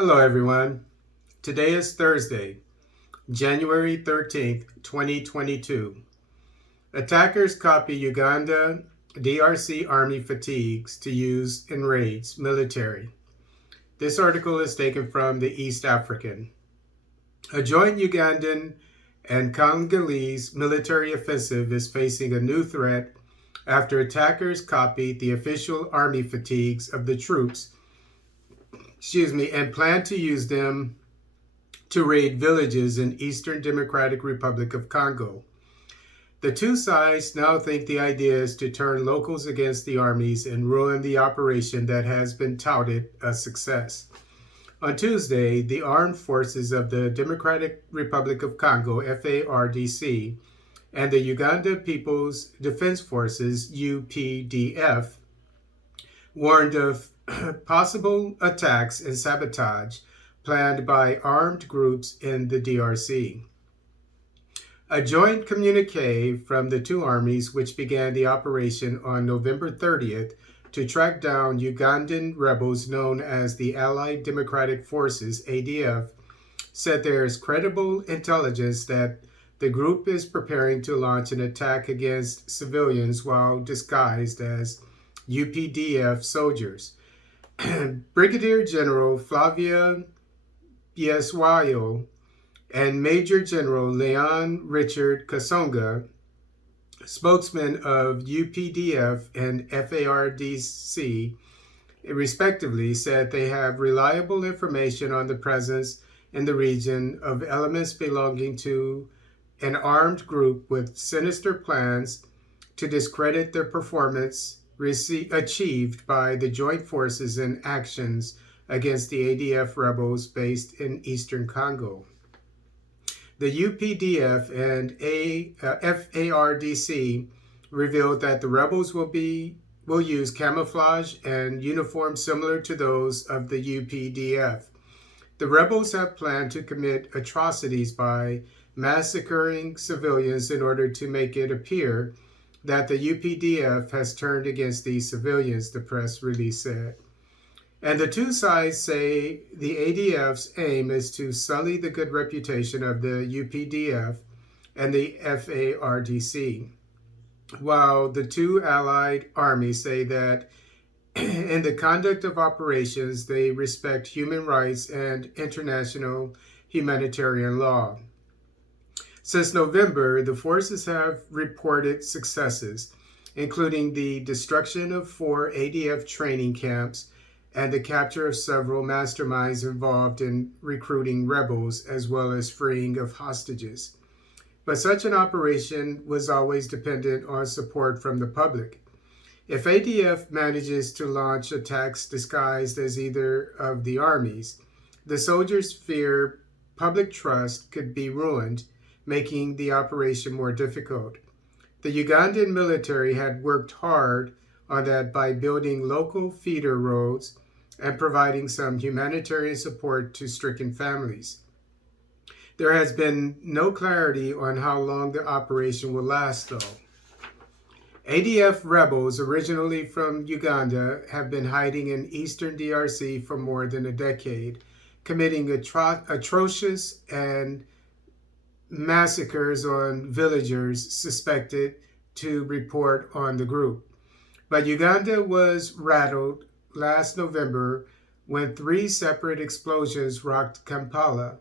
Hello, everyone. Today is Thursday, January 13th, 2022. Attackers copy Uganda DRC Army fatigues to use in raids, military. This article is taken from the East African. A joint Ugandan and Congolese military offensive is facing a new threat after attackers copied the official army fatigues of the troops, and plan to use them to raid villages in Eastern Democratic Republic of Congo. The two sides now think the idea is to turn locals against the armies and ruin the operation that has been touted a success. On Tuesday, the armed forces of the Democratic Republic of Congo, FARDC, and the Uganda People's Defense Forces, UPDF, warned of possible attacks and sabotage planned by armed groups in the DRC. A joint communique from the two armies, which began the operation on November 30th to track down Ugandan rebels known as the Allied Democratic Forces, ADF, said there is credible intelligence that the group is preparing to launch an attack against civilians while disguised as UPDF soldiers. Brigadier General Flavia Bieswayo and Major General Leon Richard Kasonga, spokesman of UPDF and FARDC, respectively, said they have reliable information on the presence in the region of elements belonging to an armed group with sinister plans to discredit their performance achieved by the joint forces in actions against the ADF rebels based in eastern Congo. The UPDF and FARDC revealed that the rebels will use camouflage and uniforms similar to those of the UPDF. The rebels have planned to commit atrocities by massacring civilians in order to make it appear that the UPDF has turned against these civilians, the press release said. And the two sides say the ADF's aim is to sully the good reputation of the UPDF and the FARDC, while the two allied armies say that in the conduct of operations, they respect human rights and international humanitarian law. Since November, the forces have reported successes, including the destruction of 4 ADF training camps and the capture of several masterminds involved in recruiting rebels, as well as freeing of hostages. But such an operation was always dependent on support from the public. If ADF manages to launch attacks disguised as either of the armies, the soldiers fear public trust could be ruined, making the operation more difficult. The Ugandan military had worked hard on that by building local feeder roads and providing some humanitarian support to stricken families. There has been no clarity on how long the operation will last, though. ADF rebels, originally from Uganda, have been hiding in eastern DRC for more than a decade, committing atrocious and massacres on villagers suspected to report on the group. But Uganda was rattled last November when 3 separate explosions rocked Kampala,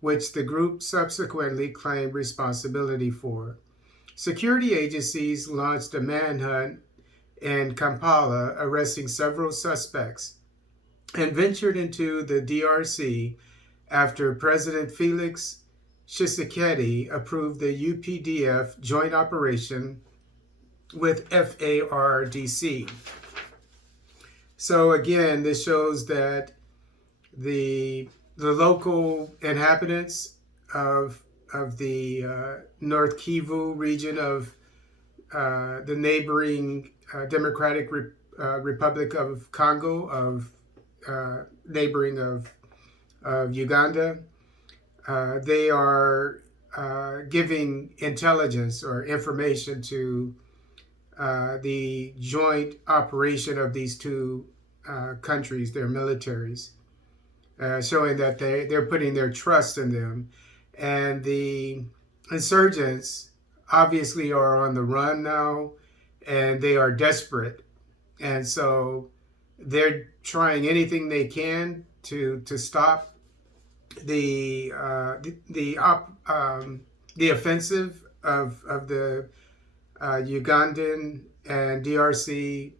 which the group subsequently claimed responsibility for. Security agencies launched a manhunt in Kampala, arresting several suspects, and ventured into the DRC after President Felix Tshisekedi approved the UPDF joint operation with FARDC. So again, this shows that the local inhabitants of the North Kivu region of the neighboring Democratic Republic of Congo, neighboring of Uganda, they are giving intelligence or information to the joint operation of these two countries, their militaries. showing that they're putting their trust in them. And the insurgents obviously are on the run now, and they are desperate. And so they're trying anything they can to stop the offensive of the Ugandan and DRC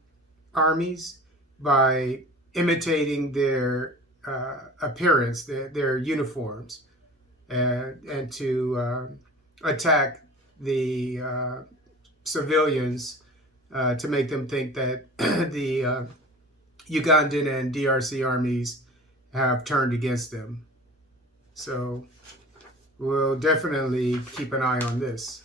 armies by imitating their appearance, their uniforms, and to attack the civilians to make them think that the Ugandan and DRC armies have turned against them. So we'll definitely keep an eye on this.